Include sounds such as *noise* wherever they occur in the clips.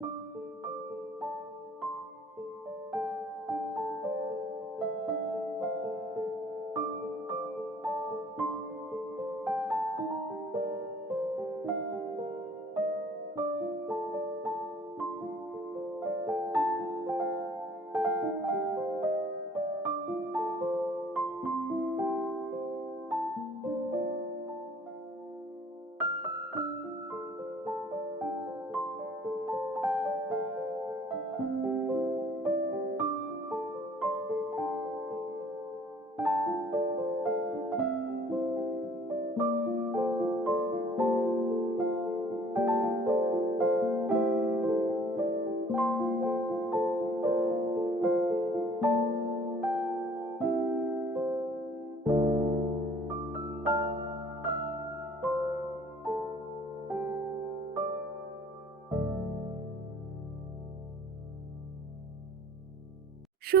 you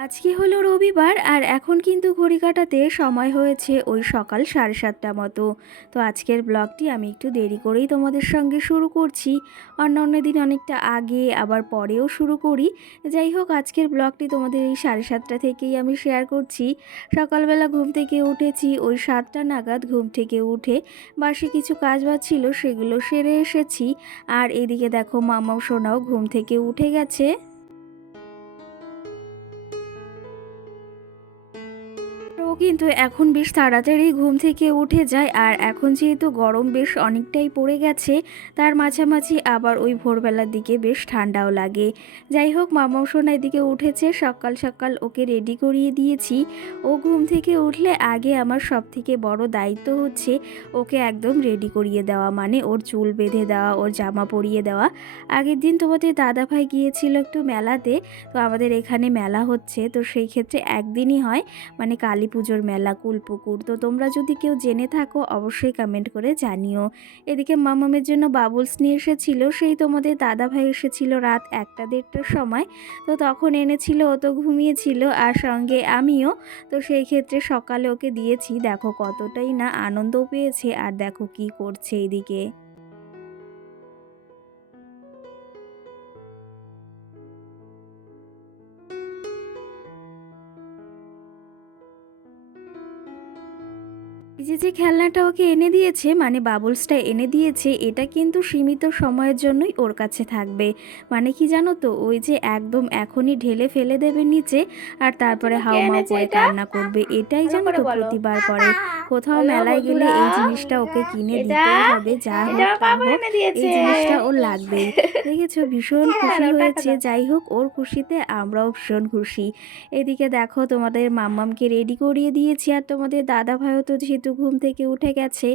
আজকে হলো রবিবার আর এখন কিন্তু ঘড়ি কাটাতে সময় হয়েছে ওই সকাল সাড়ে সাতটা মতো। তো আজকের ব্লগটি আমি একটু দেরি করেই তোমাদের সঙ্গে শুরু করছি। অন্য অন্য দিন অনেকটা আগে, আবার পরেও শুরু করি। যাই হোক, আজকের ব্লগটি তোমাদের এই সাড়ে সাতটা থেকেই আমি শেয়ার করছি। সকালবেলা ঘুম থেকে উঠেছি, ওই সাতটা নাগাদ ঘুম থেকে উঠে বাসে কিছু কাজ বাজ ছিল সেগুলো সেরে এসেছি। আর এদিকে দেখো মামাও সোনাও ঘুম থেকে উঠে গেছে। কিন্তু এখন বেশ তাড়াতাড়ি ঘুম থেকে উঠে যায় আর এখন যেহেতু গরম বেশ অনেকটাই পড়ে গেছে, তার মাঝামাঝি আবার ওই ভোরবেলার দিকে বেশ ঠান্ডাও লাগে। যাই হোক মামাও সোনা এদিকে উঠেছে, সকাল সকাল ওকে রেডি করিয়ে দিয়েছি। ও ঘুম থেকে উঠলে আগে আমার সব থেকে বড় দায়িত্ব হচ্ছে ওকে একদম রেডি করিয়ে দেওয়া মানে ওর চুল বেঁধে দেওয়া, ওর জামা পরিয়ে দেওয়া। আগের দিন তোমাদের দাদাভাই গিয়েছিল একটু মেলাতে, তো আমাদের এখানে মেলা হচ্ছে, তো সেই ক্ষেত্রে একদিনই হয় মানে কালী পুজোর মেলা, কুলপুকুর। তো তোমরা যদি কেউ জেনে থাকো, অবশ্যই কমেন্ট করে জানিও। এদিকে মামামের জন্য বাবলস নিয়ে এসেছিল, সেই তোমাদের দাদা ভাই এসেছিল রাত একটা দেড়টার সময়। তো তখন এনেছিল, ও তো ঘুমিয়েছিল, আর সঙ্গে আমিও। তো সেই ক্ষেত্রে সকালে ওকে দিয়েছি, দেখো কতটাই না আনন্দ পেয়েছে, আর দেখো কি করছে এদিকে। যে যে খেলনাটা ওকে এনে দিয়েছে মানে বাবলসটা এনে দিয়েছে এটা কিন্তু সীমিত সময়ের জন্যই ওর কাছে থাকবে। মানে কি জানো তো ওই যে একদম এখনই ঢেলে ফেলে দেবে নিচে আর তারপরে হাওমাও করে কান্না করবে। এটাই জানো তো প্রতিবার করে। কোথাও মেলায় গেলে এই জিনিসটা ওকে কিনে দিতে হবে যা হোক এই জিনিসটা ওর লাগবেই *laughs* দেখেছ ভীষণ খুশি হয়েছে। যাই হোক ওর খুশিতে আমরাও ভীষণ খুশি। এদিকে দেখো তোমাদের মাম্মামকে রেডি করিয়ে দিয়েছি আর তোমাদের দাদা ভাইও তো যেহেতু ঘুম থেকে উঠে গেছে।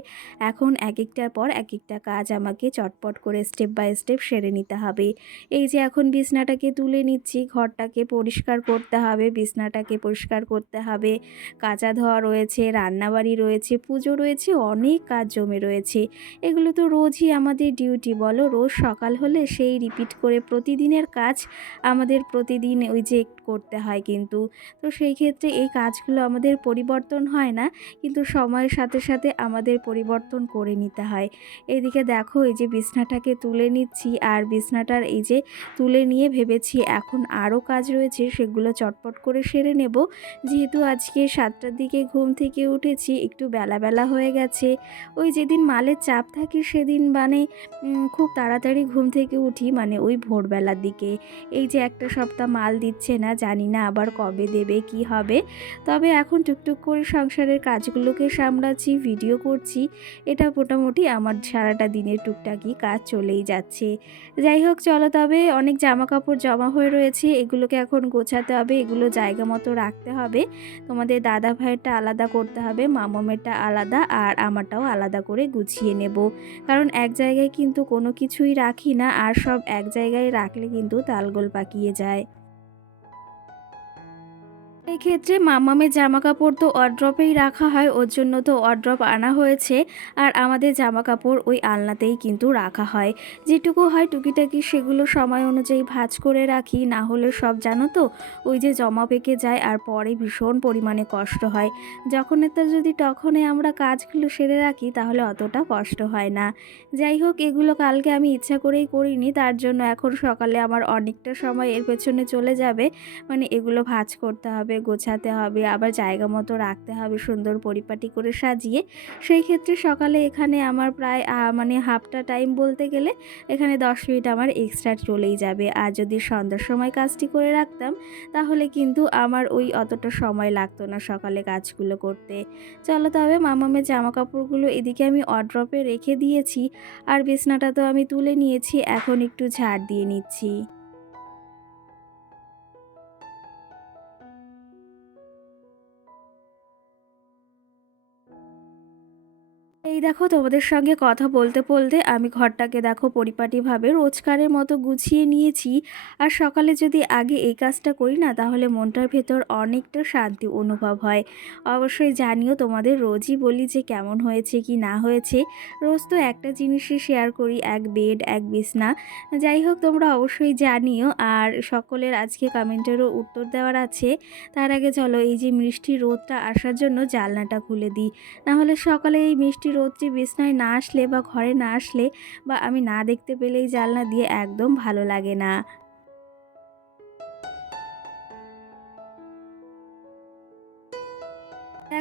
এখন এক একটার পর এক একটা কাজ আমাকে চটপট করে স্টেপ বাই স্টেপ সেরে নিতে হবে। এই যে এখন বিছনাটাকে তুলে নিচ্ছি, ঘরটাকে পরিষ্কার করতে হবে, বিছনাটাকে পরিষ্কার করতে হবে। কাঁচা ধোয়া রয়েছে, রান্নাবাড়ি রয়েছে, পুজো রয়েছে, অনেক কাজ জমে রয়েছে। এগুলো তো রোজই আমাদের ডিউটি বলো, রোজ সকাল হলে সেই রিপিট করে প্রতিদিনের কাজ আমাদের প্রতিদিন ওই যে করতে হয় কিন্তু। তো সেই ক্ষেত্রে এই কাজগুলো আমাদের পরিবর্তন হয় না, কিন্তু সময়ের সাথে সাথে আমাদের পরিবর্তন করে নিতে হয়। এদিকে দেখো, এই যে বিছনাটাকে তুলে নিচ্ছি আর বিছনাটার এই যে তুলে নিয়ে ভেবেছি এখন আরও কাজ রয়েছে, সেগুলো চটপট করে সেরে নেব। যেহেতু আজকে সাতটার দিকে ঘুম থেকে উঠেছি, একটু বেলা বেলা হয়ে গেছে। ওই যেদিন মালের চাপ থাকে সেদিন মানে খুব তাড়াতাড়ি ঘুম থেকে উঠি মানে ওই ভোরবেলার দিকে। এই যে একটা সপ্তাহ মাল দিচ্ছে না, জানি না আবার কবে দেবে, কি হবে। তবে এখন টুকটুক করে সংসারের কাজগুলোকে সামলাচ্ছি ভিডিও করছি, এটা মোটামুটি আমার সারাটা দিনের টুকটাকি কাজ চলেই যাচ্ছে। যাই হোক, চলো তবে অনেক জামা কাপড় জমা হয়ে রয়েছে, এগুলোকে এখন গোছাতে হবে, এগুলো জায়গা মতো রাখতে হবে। তোমাদের দাদা ভাইয়েরটা আলাদা করতে হবে, মামমেরটা আলাদা আর আমারটাও আলাদা করে গুছিয়ে নেব। কারণ এক জায়গায় কিন্তু কোনো কিছুই রাখি না, আর সব এক জায়গায় রাখলে কিন্তু তালগোল পাকিয়ে যায়। এক্ষেত্রে মামামের জামা কাপড় তো ওয়ার্ড্রপেই রাখা হয়, ওর জন্য তো ওয়ার্ড্রপ আনা হয়েছে। আর আমাদের জামা কাপড় ওই আলনাতেই কিন্তু রাখা হয়। যেটুকু হয় টুকিটাকি সেগুলো সময় অনুযায়ী ভাঁজ করে রাখি, না হলে সব জানো তো? ওই যে জমা পেকে যায় আর পরে ভীষণ পরিমাণে কষ্ট হয়। যখন তো যদি তখনই আমরা কাজগুলো সেরে রাখি, তাহলে অতটা কষ্ট হয় না। যাই হোক, এগুলো কালকে আমি ইচ্ছা করেই করিনি, তার জন্য এখন সকালে আমার অনেকটা সময় এর পেছনে চলে যাবে। মানে এগুলো ভাঁজ করতে হবে। গোছাতে হবে, আবার জায়গা মতো রাখতে হবে, সুন্দর পরিপাটি করে সাজিয়ে। সেই ক্ষেত্রে সকালে এখানে আমার প্রায় মানে হাফটা টাইম বলতে গেলে এখানে দশ মিনিট আমার এক্সট্রা চলেই যাবে। আর যদি সন্ধ্যার সময় কাজটি করে রাখতাম, তাহলে কিন্তু আমার ওই অতটা সময় লাগতো না সকালে কাজগুলো করতে। চলো তবে মামামের জামা কাপড়গুলো এদিকে আমি অড্রপে রেখে দিয়েছি, আর বিছনাটা তো আমি তুলে নিয়েছি, এখন একটু ঝাড় দিয়ে নিচ্ছি। এই দেখো তোমাদের সঙ্গে কথা বলতে বলতে আমি ঘরটাকে দেখো পরিপাটিভাবে রোজকারের মতো গুছিয়ে নিয়েছি। আর সকালে যদি আগে এই কাজটা করি না, তাহলে মনটার ভেতর অনেকটা শান্তি অনুভব হয়। অবশ্যই জানিও তোমাদের রোজই বলি যে কেমন হয়েছে কি না হয়েছে। রোজ তো একটা জিনিসই শেয়ার করি, এক বেড এক বিছনা। যাই হোক, তোমরা অবশ্যই জানিও। আর সকলের আজকে কমেন্টেরও উত্তর দেওয়ার আছে। তার আগে চলো এই যে মিষ্টি রোদটা আসার জন্য জানলাটা খুলে দিই। নাহলে সকালে এই মিষ্টি রোদটি বিছনায় না আসলে বা ঘরে না আসলে বা আমি না দেখতে পেলেই জালনা দিয়ে একদম ভালো লাগে না।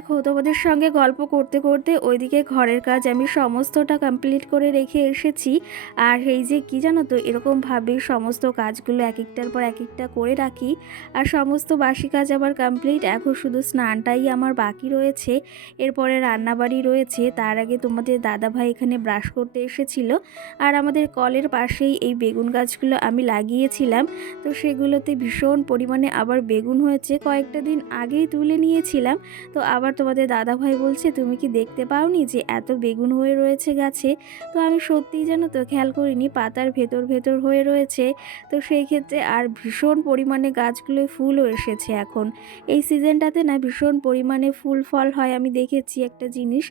দেখো, তোমাদের সঙ্গে গল্প করতে করতে ওইদিকে ঘরের কাজ আমি সমস্তটা কমপ্লিট করে রেখে এসেছি। আর এই যে কি জানো তো, এরকমভাবে সমস্ত কাজগুলো এক একটার পর এক একটা করে রাখি। আর সমস্ত বাসি কাজ আমার কমপ্লিট এখন শুধু স্নানটাই আমার বাকি রয়েছে। এরপরে রান্নাবাড়ি রয়েছে। তার আগে তোমাদের দাদাভাই এখানে ব্রাশ করতে এসেছিল। আর আমাদের কলের পাশেই এই বেগুন গাছগুলো আমি লাগিয়েছিলাম। তো সেগুলোতে ভীষণ পরিমাণে আবার বেগুন হয়েছে। কয়েকটা দিন আগেই তুলে নিয়েছিলাম। তো আবার তোমাদের দাদা ভাই বলছে, তুমি কি দেখতে পাওনি যে এত বেগুন হয়ে রয়েছে গাছে? তো আমি সত্যিই জানো তো খেয়াল করিনি, পাতার ভেতর ভেতর হয়ে রয়েছে। তো সেই ক্ষেত্রে আর ভীষণ পরিমাণে গাছগুলোয় ফুলও এসেছে এখন। এই সিজনটাতে না ভীষণ পরিমাণে ফুল ফল হয়, আমি দেখেছি একটা জিনিস।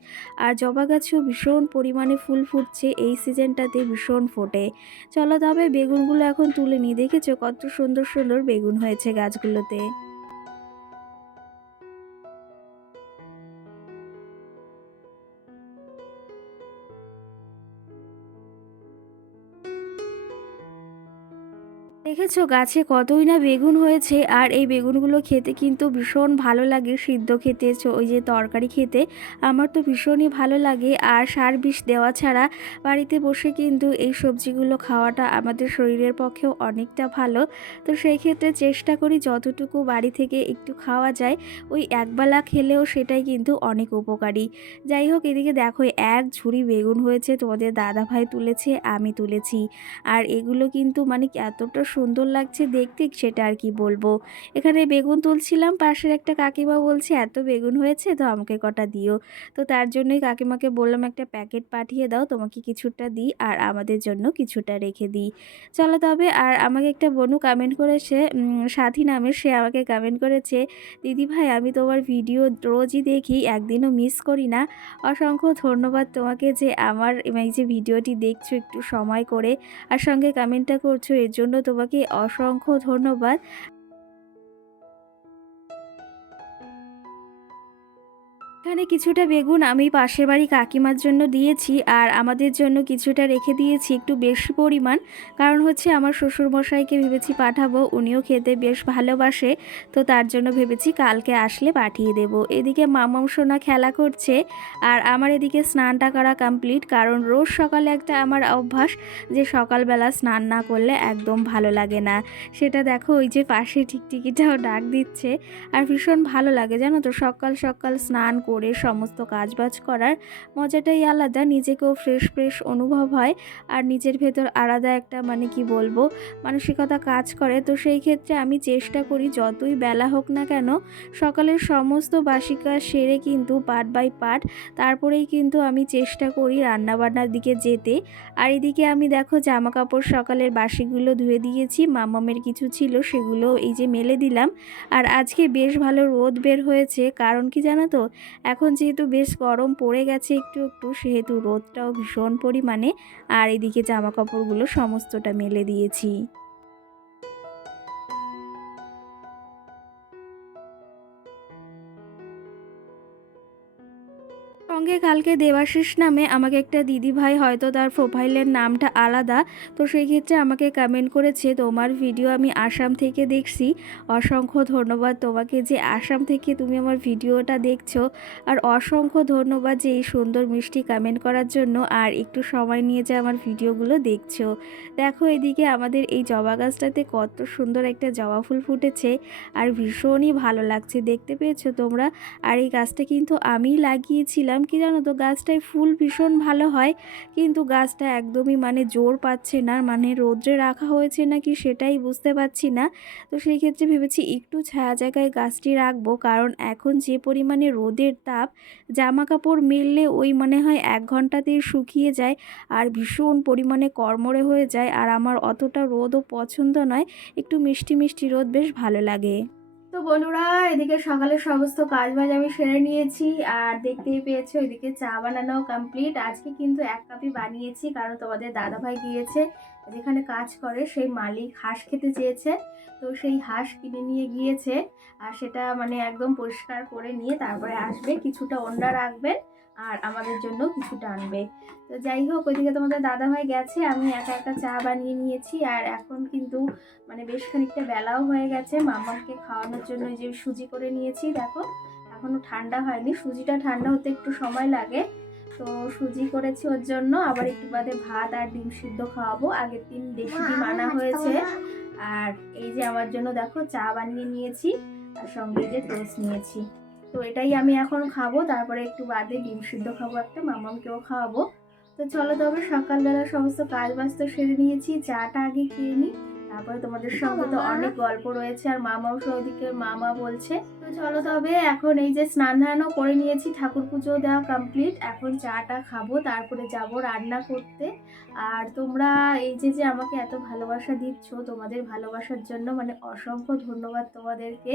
আর জবা গাছেও ভীষণ পরিমাণে ফুল ফুটছে, এই সিজনটাতে ভীষণ ফোটে। চলো তবে বেগুনগুলো এখন তুলে নিই, দেখেছ কত সুন্দর সুন্দর বেগুন হয়েছে গাছগুলোতে। দেখেছ গাছে কতই না বেগুন হয়েছে আর এই বেগুনগুলো খেতে কিন্তু ভীষণ ভালো লাগে, সিদ্ধ খেতে। ওই যে তরকারি খেতে আমার তো ভীষণই ভালো লাগে আর সার বিষ দেওয়া ছাড়া বাড়িতে বসে কিন্তু এই সবজিগুলো খাওয়াটা আমাদের শরীরের পক্ষেও অনেকটা ভালো। তো সেই ক্ষেত্রে চেষ্টা করি যতটুকু বাড়ি থেকে একটু খাওয়া যায়, ওই একবেলা খেলেও সেটাই কিন্তু অনেক উপকারী। যাই হোক, এদিকে দেখো, এক ঝুড়ি বেগুন হয়েছে তোমাদের দাদা ভাই তুলেছে, আমি তুলেছি। আর এগুলো কিন্তু মানে এতটা সুন্দর লাগছে দেখতে, সেটা আর কি বলব। এখানে বেগুন তুলছিলাম, পাশের একটা কাকিমা বলছে, এত বেগুন হয়েছে, তো আমাকে কটা দিও। তো তার জন্যই কাকিমাকে বললাম, একটা প্যাকেট পাঠিয়ে দাও, তোমাকে কিছুটা দিই আর আমাদের জন্য কিছুটা রেখে দিই। চলো তবে, আর আমাকে একটা বনু কমেন্ট করেছে সাথী নামে সে আমাকে কমেন্ট করেছে, দিদি ভাই, আমি তোমার ভিডিও রোজই দেখি, একদিনও মিস করি না। অসংখ্য ধন্যবাদ তোমাকে যে আমার, এই যে ভিডিওটি দেখছ একটু সময় করে, আর সঙ্গে কমেন্টটা করছ, এর জন্য তোমাকে অসংখ্য ধন্যবাদ। এখানে কিছুটা বেগুন আমি পাশের বাড়ি কাকিমার জন্য দিয়েছি আর আমাদের জন্য কিছুটা রেখে দিয়েছি একটু বেশি পরিমাণ। কারণ হচ্ছে আমার শ্বশুরমশাইকে ভেবেছি পাঠাবো, উনিও খেতে বেশ ভালোবাসে, তো তার জন্য ভেবেছি কালকে আসলে পাঠিয়ে দেব। এদিকে মামাম সোনা খেলা করছে আর আমার এদিকে স্নানটা করা কমপ্লিট, কারণ রোজ সকালে একটা আমার অভ্যাস যে সকালবেলা স্নান না করলে একদম ভালো লাগে না। সেটা দেখো ওই যে পাশে টিকটিকিটাও ডাক দিচ্ছে, আর ভীষণ ভালো লাগে জানো তো, সকাল সকাল স্নান করে সমস্ত কাজবাজ করার মজাটাই আলাদা। নিজেকেও ফ্রেশ ফ্রেশ অনুভব হয় আর নিজের ভেতর আলাদা একটা মানে কি বলব, মানসিকতা কাজ করে। তো সেই ক্ষেত্রে আমি চেষ্টা করি যতই বেলা হোক না কেন, সকালের সমস্ত বাসি কাজ সেরে কিন্তু পার্ট বাই পার্ট তারপরেই কিন্তু আমি চেষ্টা করি রান্নাবান্নার দিকে যেতে। আর এদিকে আমি দেখো জামা কাপড় সকালের বাসিগুলো ধুয়ে দিয়েছি, মামামের কিছু ছিল সেগুলো এই যে মেলে দিলাম। আর আজকে বেশ ভালো রোদ বের হয়েছে, কারণ কি জানো তো? এখন যেহেতু বেশ গরম পড়ে গেছে একটু একটু, সেহেতু রোদটাও ভীষণ পরিমাণে। আর এদিকে জামা কাপড়গুলো সমস্তটা মেলে দিয়েছি। সঙ্গে কালকে দেবাশিস নামে আমাকে একটা দিদি ভাই হয়তো তার প্রোফাইলের নামটা আলাদা, তো সেই ক্ষেত্রে আমাকে কমেন্ট করেছে, তোমার ভিডিও আমি আসাম থেকে দেখছি। অসংখ্য ধন্যবাদ তোমাকে যে আসাম থেকে তুমি আমার ভিডিওটা দেখছ। আর অসংখ্য ধন্যবাদ যে এই সুন্দর মিষ্টি কমেন্ট করার জন্য, আর একটু সময় নিয়ে যে আমার ভিডিওগুলো দেখছ। দেখো এদিকে আমাদের এই জবা গাছটাতে কত সুন্দর একটা জবা ফুল ফুটেছে, আর ভীষণই ভালো লাগছে, দেখতে পেয়েছ তোমরা? আর এই গাছটা কিন্তু আমিই লাগিয়েছিলাম, কি জানো তো, গাছটায় ফুল ভীষণ ভালো হয়, কিন্তু গাছটা একদমই মানে জোর পাচ্ছে না মানে রোদ্রে রাখা হয়েছে নাকি সেটাই বুঝতে পারছি না। তো সেই ক্ষেত্রে ভেবেছি একটু ছায়া জায়গায় গাছটি রাখব, কারণ এখন যে পরিমাণে রোদের তাপ জামা কাপড় মেললে ওই মনে হয় এক ঘন্টাতেই শুকিয়ে যায় আর ভীষণ পরিমাণে কর্মরে হয়ে যায়, আর আমার অতটা রোদও পছন্দ নয়, একটু মিষ্টি মিষ্টি রোদ বেশ ভালো লাগে। তো বন্ধুরা, এদিকে সকালে সমস্ত কাজ বাজ আমি সেরে নিয়েছি আর দেখতেই পেয়েছি, এদিকে চা বানানো কমপ্লিট আজকে কিন্তু এক কাপই বানিয়েছি, কারণ তোমাদের দাদাভাই গিয়েছে যেখানে কাজ করে সেই মালিক হাঁস খেতে চেয়েছে, তো সেই হাঁস কিনে নিয়ে গিয়েছে। আর সেটা মানে একদম পরিষ্কার করে নিয়ে তারপরে আসবে, কিছুটা অন্ডা রাখবেন। আর আমাদের জন্য কিছুটা আনবে। তো যাই হোক ওইদিকে তোমাদের দাদা দাদাভাই গেছে আমি একা একা চা বানিয়ে নিয়েছি। আর এখন কিন্তু মানে বেশ খানিকটা বেলাও হয়ে গেছে মামাকে খাওয়ানোর জন্য যে সুজি করে নিয়েছি দেখো। এখনও ঠান্ডা হয়নি সুজিটা ঠান্ডা হতে একটু সময় লাগে। তো সুজি করেছি ওর জন্য আবার একটু বাদে ভাত আর ডিম সিদ্ধ খাওয়াবো। আগের দিন দেশি ডিম আনা হয়েছে। আর এই যে আমার জন্য দেখো চা বানিয়ে নিয়েছি আর সঙ্গে যে টোস্ট নিয়েছি। তো এটাই আমি এখন খাব। তারপরে একটু বাদে ডিম সিদ্ধ খাব একটা মামামকেও খাওয়াবো। তো চলো তবে সকালবেলা সমস্ত কাজ বাজ তো সেরে নিয়েছি চাটা আগে খেয়ে নিই তারপরে তোমাদের সঙ্গে তো অনেক গল্প রয়েছে আর মামাও ওদিকে মামা বলছে। তো চলো তবে। এখন এই যে স্নান ধানও করে নিয়েছি ঠাকুর পুজো দেওয়া কমপ্লিট এখন চাটা খাব তারপরে যাব রান্না করতে। আর তোমরা এই যে যে আমাকে এত ভালোবাসা দিচ্ছ তোমাদের ভালোবাসার জন্য মানে অসংখ্য ধন্যবাদ তোমাদেরকে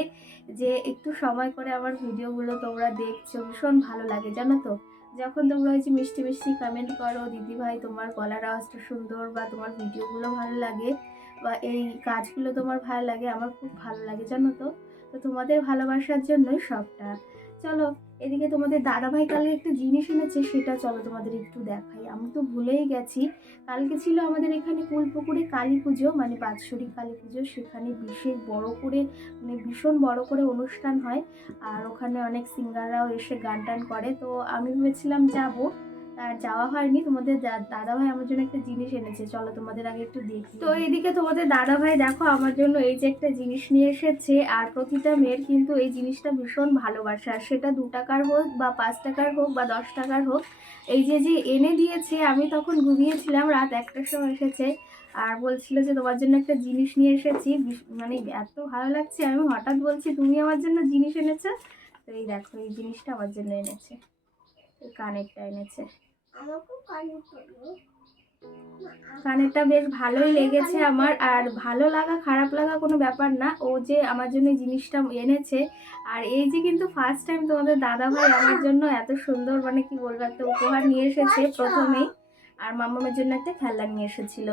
যে একটু সময় করে আমার ভিডিওগুলো তোমরা দেখছ। ভীষণ ভালো লাগে জানো তো? যখন তোমরা ওই যে মিষ্টি মিষ্টি কমেন্ট করো দিদিভাই তোমার গলার আওয়াজটা সুন্দর বা তোমার ভিডিওগুলো ভালো লাগে বা এই কাজগুলো তোমার ভালো লাগে, আমার খুব ভালো লাগে, জানো তো? তো তোমাদের ভালোবাসার জন্যই সবটা। চলো, এদিকে তোমাদের দাদাভাই কালকে একটা জিনিস এনেছে, সেটা চলো তোমাদের একটু দেখাই। আমি তো ভুলেই গেছি। কালকে ছিল আমাদের এখানে কুলপুকুরে কালী পুজো মানে বাৎসরিক কালী পুজো। সেখানে বিশেষ বড় করে মানে ভীষণ বড় করে অনুষ্ঠান হয়। আর ওখানে অনেক সিঙ্গাররাও এসে গান টান করে। তো আমি ভেবেছিলাম যাব। যাওয়া হয়নি। তোমাদের দাদা ভাই আমার জন্য একটা জিনিস এনেছে। চলো তোমাদের আগে একটু দেখি। তো এইদিকে তোমাদের দাদা ভাই দেখো, আমার জন্য এই যে একটা জিনিস নিয়ে এসেছে। আর প্রতিটা মেয়ের কিন্তু এই জিনিসটা ভীষণ ভালোবাসা। আর সেটা দু টাকার হোক বা পাঁচ টাকার হোক বা দশ টাকার হোক। এই যে যে এনে দিয়েছে, আমি তখন ঘুমিয়েছিলাম, রাত একটার সময় এসেছে। আর বলছিল যে, তোমার জন্য একটা জিনিস নিয়ে এসেছি। মানে এত ভালো লাগছে। আমি হঠাৎ বলছি, তুমি আমার জন্য জিনিস এনেছো? তো এই দেখো, এই জিনিসটা আমার জন্য এনেছে। এই কানেরটা এনেছে। কানেরটা বেশ ভালোই লেগেছে আমার আর ভালো লাগা খারাপ লাগা কোনো ব্যাপার না। ও যে আমার জন্য জিনিসটা এনেছে আর এই যে কিন্তু ফার্স্ট টাইম তোমাদের দাদা ভাই আমার জন্য এত সুন্দর মানে কি বলব একটা উপহার নিয়ে এসেছে প্রথমেই আর মামামের জন্য একটা খেলনা নিয়ে এসেছিল।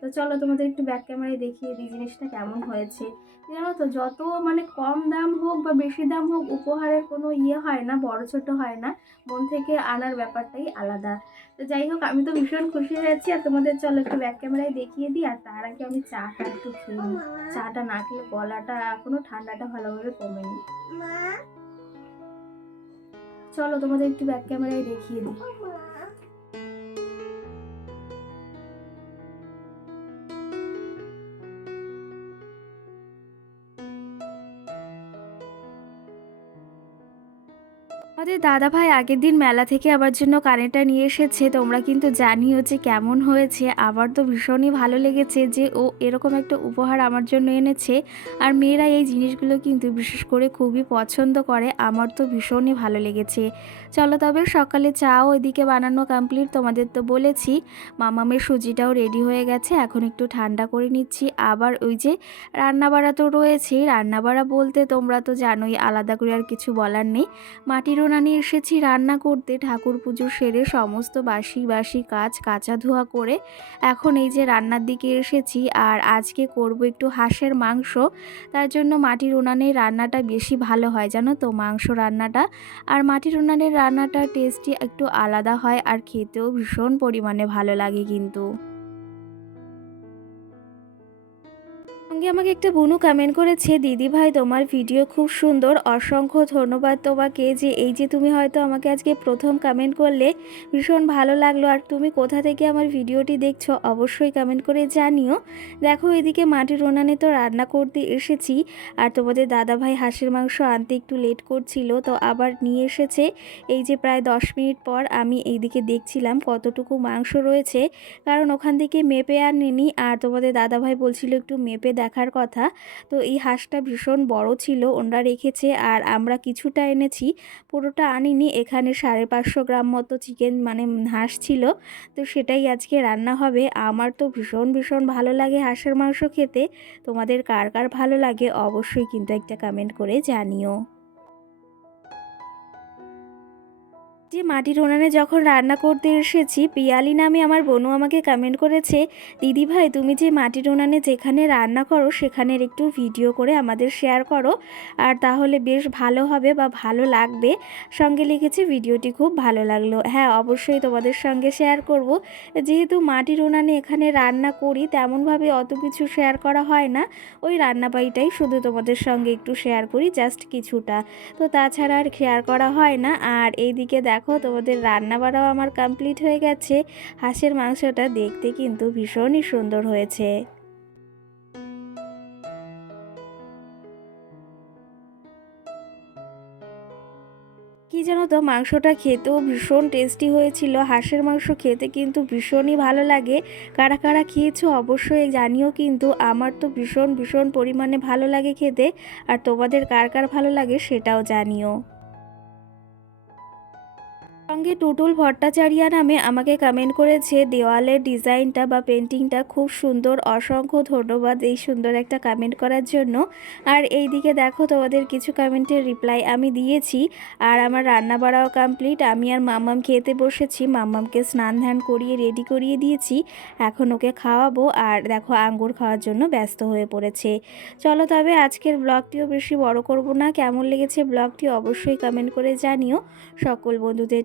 তো চলো তোমাদের একটু ব্যাক ক্যামেরায় দেখিয়ে দিই জিনিসটা কেমন হয়েছে। জানো তো যত মানে কম দাম হোক বা বেশি দাম হোক উপহারের কোনো ইয়ে হয় না বড় ছোট হয় না। মন থেকে আনার ব্যাপারটাই আলাদা। তো যাই হোক আমি তো ভীষণ খুশি হয়েছি। আর তোমাদের চলো একটু ব্যাক ক্যামেরায় দেখিয়ে দিই। আর তার আগে আমি চাটা একটু খেয়ে নিই। চাটা না খেলে গলাটা এখনও ঠান্ডাটা ভালোভাবে কমেনি। চলো তোমাদের একটু ব্যাক ক্যামেরায় দেখিয়ে দিই। আমাদের দাদা ভাই আগের দিন মেলা থেকে আমার জন্য কানেরটা নিয়ে এসেছে। তোমরা কিন্তু জানিও যে কেমন হয়েছে। আমার তো ভীষণই ভালো লেগেছে যে ও এরকম একটা উপহার আমার জন্য এনেছে। আর মেয়েরা এই জিনিসগুলো কিন্তু বিশেষ করে খুবই পছন্দ করে। আমার তো ভীষণই ভালো লেগেছে। চলো তবে সকালে চাও ওইদিকে বানানো কমপ্লিট তোমাদের তো বলেছি। মামামের সুজিটাও রেডি হয়ে গেছে, এখন একটু ঠান্ডা করে নিচ্ছি। আবার ওই যে রান্নাবাড়া তো রয়েছেই রান্নাবাড়া বলতে তোমরা তো জানোই, আলাদা করে আর কিছু বলার নেই। মাটির উনানে এসেছি, রান্না করতে। ঠাকুর পুজো সেরে সমস্ত বাসি বাসি কাজ কাঁচা ধোয়া করে এখন এই যে রান্নার দিকে এসেছি আর আজকে করব একটু হাঁসের মাংস। তার জন্য মাটির উনানে রান্নাটা বেশি ভালো হয়, জানো তো? মাংস রান্নাটা। আর মাটির উনানের রান্নাটা টেস্টি একটু আলাদা হয় আর খেতেও ভীষণ পরিমাণে ভালো লাগে কিন্তু। সঙ্গে আমাকে একটা বুনু কমেন্ট করেছে, দিদি ভাই, তোমার ভিডিও খুব সুন্দর। অসংখ্য ধন্যবাদ তোমাকে যে এই যে তুমি হয়তো আমাকে আজকে প্রথম কমেন্ট করলে, ভীষণ ভালো লাগল। আর তুমি কোথা থেকে আমার ভিডিওটি দেখছ, অবশ্যই কমেন্ট করে জানিও। দেখো, এদিকে মাটির উনানে তো রান্না করতে এসেছি। আর তোমাদের দাদা ভাই হাঁসের মাংস আনতে একটু লেট করছিল, তো আবার নিয়ে এসেছে। এই যে প্রায় দশ মিনিট পর আমি এইদিকে দেখছিলাম কতটুকু মাংস রয়েছে। কারণ ওখান থেকে মেপে আনেনি। আর তোমাদের দাদা ভাই বলছিল একটু মেপে দেখার কথা। তো এই হাঁসটা ভীষণ বড় ছিল, ওনারা রেখেছে আর আমরা কিছুটা এনেছি, পুরোটা আনিনি। এখানে সাড়ে পাঁচশো গ্রাম মতো চিকেন মানে হাঁস ছিল। তো সেটাই আজকে রান্না হবে। আমার তো ভীষণ ভীষণ ভালো লাগে হাঁসের মাংস খেতে। তোমাদের কার কার ভালো লাগে অবশ্যই কিন্তু একটা কমেন্ট করে জানিও। যে মাটির উনানে যখন রান্না করতে এসেছি, পিয়ালি নামে আমার বোনু আমাকে কমেন্ট করেছে, দিদি ভাই, তুমি যে মাটির উনানে যেখানে রান্না করো, সেখানের একটু ভিডিও করে আমাদের শেয়ার করো, আর তাহলে বেশ ভালো হবে বা ভালো লাগবে। সঙ্গে লিখেছি, ভিডিওটি খুব ভালো লাগল। হ্যাঁ অবশ্যই তোমাদের সঙ্গে শেয়ার করব। যেহেতু মাটির উনানে এখানে রান্না করি, তেমনভাবে অত কিছু শেয়ার করা হয় না। ওই রান্নাবাড়িটাই শুধু তোমাদের সঙ্গে একটু শেয়ার করি জাস্ট কিছুটা। তো তাছাড়া আর শেয়ার করা হয় না। আর এইদিকে দেখো তোমাদের রান্না বাড়াও আমার কমপ্লিট হয়ে গেছে। হাঁসের মাংসটা দেখতে কিন্তু ভীষণই সুন্দর হয়েছে। কি জানো তো, মাংসটা খেতেও ভীষণ টেস্টি হয়েছিল। হাঁসের মাংস খেতে কিন্তু ভীষণই ভালো লাগে। কারা কারা খেয়েছো অবশ্যই জানিও কিন্তু। আমার তো ভীষণ ভীষণ পরিমাণে ভালো লাগে খেতে। আর তোমাদের কার কার ভালো লাগে সেটাও জানিও। সঙ্গে টুটুল ভট্টাচারিয়া নামে আমাকে কমেন্ট করেছে, দেওয়ালের ডিজাইনটা বা পেন্টিংটা খুব সুন্দর, অসংখ্য ধন্যবাদ এই সুন্দর একটা কমেন্ট করার জন্য। আর এই দিকে দেখো তোমাদের কিছু কমেন্টের রিপ্লাই আমি দিয়েছি। আর আমার রান্না বাড়াও কমপ্লিট আমি আর মাম্মাম খেতে বসেছি, মাম্মামকে স্নান ধ্যান করিয়ে রেডি করিয়ে দিয়েছি। এখন ওকে খাওয়াবো। আর দেখো আঙ্গুর খাওয়ার জন্য ব্যস্ত হয়ে পড়েছে। চলো তবে আজকের ব্লগটিও বেশি বড় করব না। কেমন লেগেছে ব্লগটি অবশ্যই কমেন্ট করে জানিও। সকল বন্ধুদের